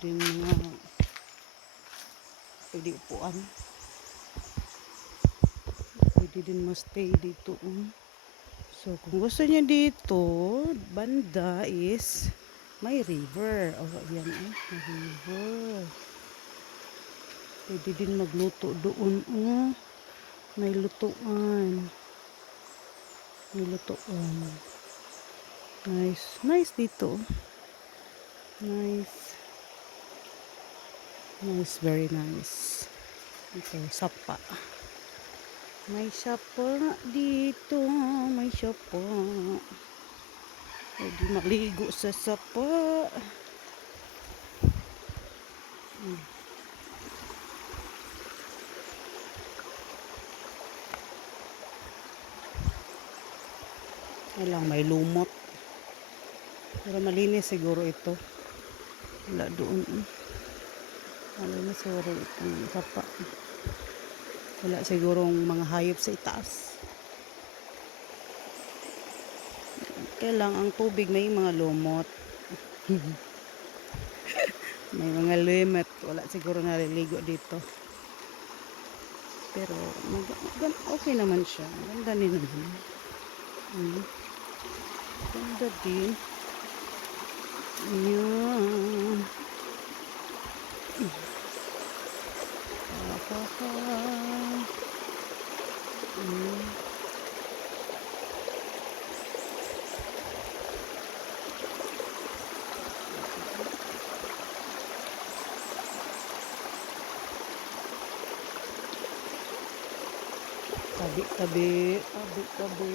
din mga pwede upuan. Pwede din ma-stay dito. So, kung gusto niya dito, banda is may river. O, yan may river. Pwede din magluto doon. May lutuan. May lutuan. Nice. Nice dito. Nice. Nice. Very nice. Ito, sapa. May sapa dito. May sapa. Pwede maligo sa sapa. Lang may lumot. Pero malinis siguro ito. Wala doon. Malinis siguro itong sapa. Wala sigurong mga hayop sa itaas. Kaya lang ang tubig may mga lumot. May mga limit. Wala siguro naliligo dito. Pero okay naman siya. Ganda din naman. Ganda din. Ayan. Tabi-tabi. Tabi-tabi.